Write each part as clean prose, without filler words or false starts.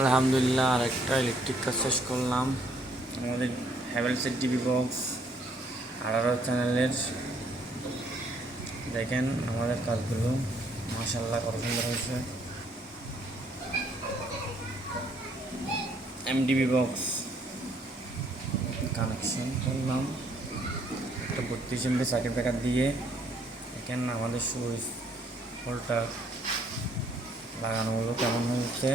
আলহামদুলিল্লাহ, আরেকটা ইলেকট্রিক কাজ শেষ করলাম। আমাদের হ্যাভেলসের টিভি বক্স 18 চ্যানেলের। দেখেন আমাদের কাজগুলো, মাশাআল্লাহ কত সুন্দর হয়েছে। এমডিবি বক্স কানেকশন করলাম একটা 32 MB সার্কিট ব্রেকার দিয়ে। দেখেন আমাদের সুইচ হোল্ডার লাগানো হলো কেমন হয়েছে।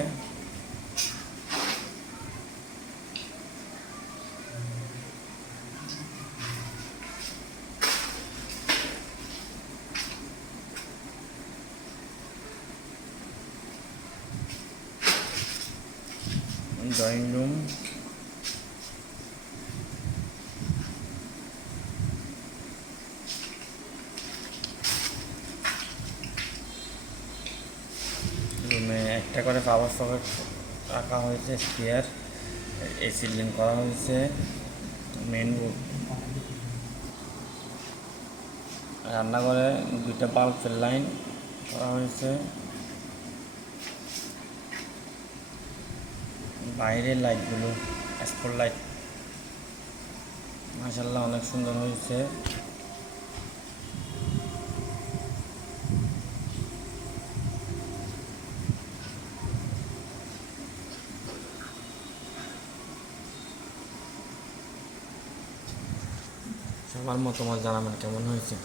ড্রয়িং রুম, রুমে একটা করে পাওয়ার সকেট রাখা হয়েছে, স্পেয়ার এসি লিং করা হয়েছে, মেন বোর্ড, রান্নাঘরে 2টা বাল্বের লাইন করা হয়েছে, বাইরের লাইটগুলো স্পট লাইট মাশাআল্লাহ অনেক সুন্দর হয়েছে। সবার মতামত জানাবেন কেমন হয়েছে।